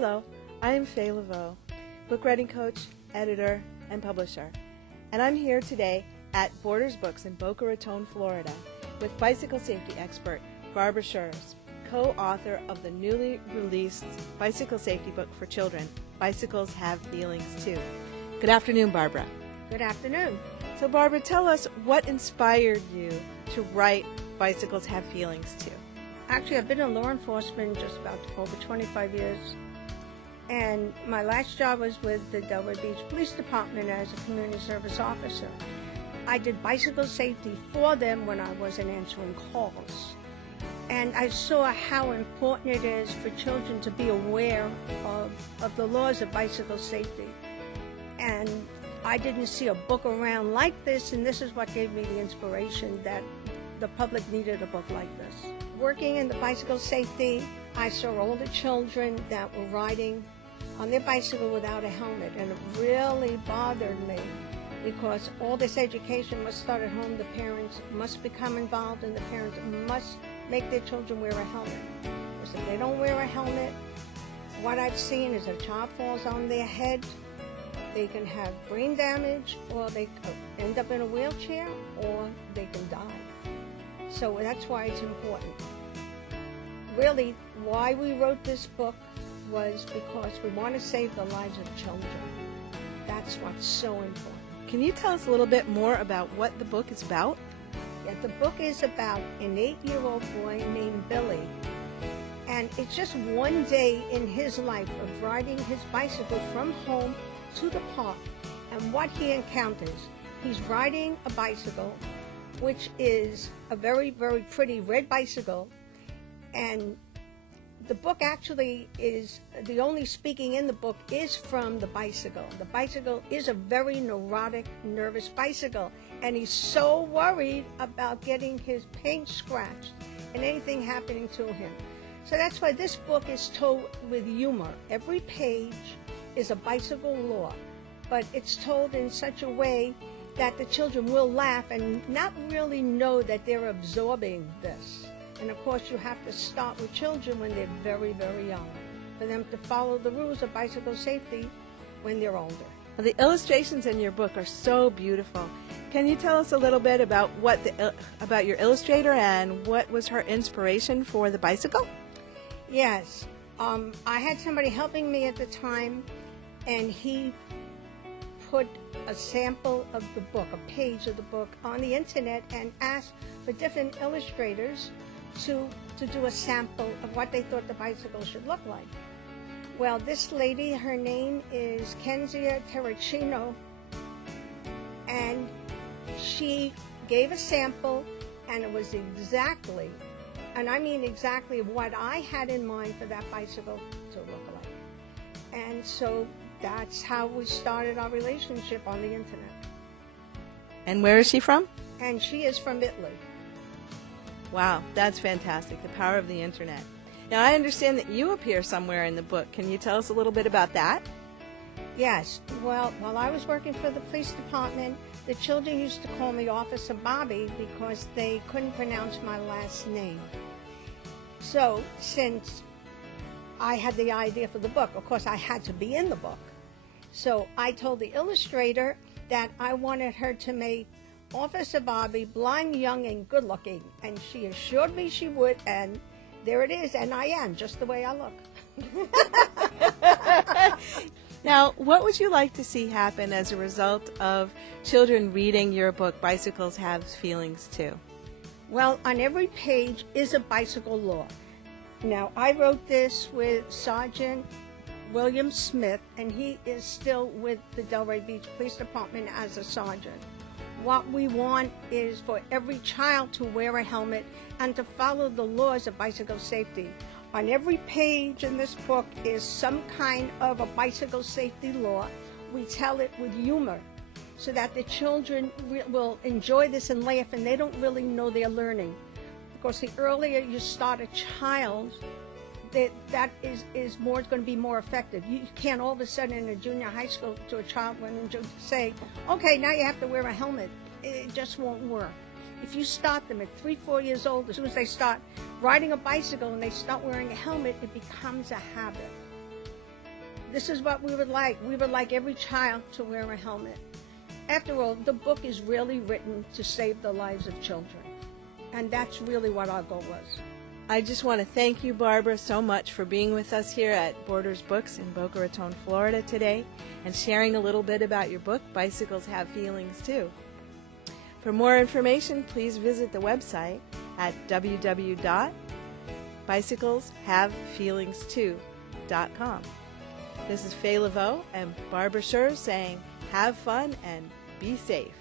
Hello, I am Faye Levow, book writing coach, editor, and publisher. And I'm here today at Borders Books in Boca Raton, Florida, with bicycle safety expert Barbara Scherz, co-author of the newly released bicycle safety book for children, Bicycles Have Feelings Too. Good afternoon, Barbara. Good afternoon. So Barbara, tell us what inspired you to write Bicycles Have Feelings Too. Actually, I've been in law enforcement just about over 25 years. And my last job was with the Delray Beach Police Department as a community service officer. I did bicycle safety for them when I wasn't answering calls. And I saw how important it is for children to be aware of the laws of bicycle safety. And I didn't see a book around like this, and this is what gave me the inspiration that the public needed a book like this. Working in the bicycle safety, I saw older children that were riding on their bicycle without a helmet, and it really bothered me because all this education must start at home. The parents must become involved, and the parents must make their children wear a helmet. Because if they don't wear a helmet, what I've seen is a child falls on their head, they can have brain damage, or they end up in a wheelchair, or they can die. So that's why it's important. Really, why we wrote this book was because we want to save the lives of children. That's what's so important. Can you tell us a little bit more about what the book is about? Yeah, the book is about an 8-year-old boy named Billy. And it's just one day in his life of riding his bicycle from home to the park and what he encounters. He's riding a bicycle, which is a very, very pretty red bicycle. And the book actually is, the only speaking in the book is from the bicycle. The bicycle is a very neurotic, nervous bicycle. And he's so worried about getting his paint scratched and anything happening to him. So that's why this book is told with humor. Every page is a bicycle law, but it's told in such a way that the children will laugh and not really know that they're absorbing this. And of course, you have to start with children when they're very, very young, for them to follow the rules of bicycle safety when they're older. Well, the illustrations in your book are so beautiful. Can you tell us a little bit about about your illustrator and what was her inspiration for the bicycle? Yes. I had somebody helping me at the time, and he put a sample of the book, a page of the book, on the internet and asked for different illustrators to do a sample of what they thought the bicycle should look like. Well, this lady, her name is Kenzia Terracino, and she gave a sample, and it was exactly, and I mean exactly, what I had in mind for that bicycle to look like. And so that's how we started our relationship on the internet. And where is she from? And she is from Italy. Wow, that's fantastic, the power of the internet. Now, I understand that you appear somewhere in the book. Can you tell us a little bit about that? Yes. Well, while I was working for the police department, the children used to call me Officer Bobby because they couldn't pronounce my last name. So, since I had the idea for the book, of course, I had to be in the book. So I told the illustrator that I wanted her to make Officer Bobby blind, young, and good-looking. And she assured me she would, and there it is, and I am, just the way I look. Now, what would you like to see happen as a result of children reading your book, Bicycles Have Feelings Too? Well, on every page is a bicycle law. Now, I wrote this with Sergeant William Smith, and he is still with the Delray Beach Police Department as a sergeant. What we want is for every child to wear a helmet and to follow the laws of bicycle safety. On every page in this book is some kind of a bicycle safety law. We tell it with humor so that the children will enjoy this and laugh, and they don't really know they're learning. Because the earlier you start a child, that is more going to be more effective. You can't all of a sudden in a junior high school to a child and say, okay, now you have to wear a helmet. It just won't work. If you start them at 3-4 years old, as soon as they start riding a bicycle and they start wearing a helmet, it becomes a habit. this is what we would like. We would like every child to wear a helmet. After all, the book is really written to save the lives of children. And that's really what our goal was. I just want to thank you, Barbara, so much for being with us here at Borders Books in Boca Raton, Florida today, and sharing a little bit about your book, Bicycles Have Feelings Too. For more information, please visit the website at www.bicycleshavefeelings2.com. This is Faye Levow and Barbara Scherz saying, have fun and be safe.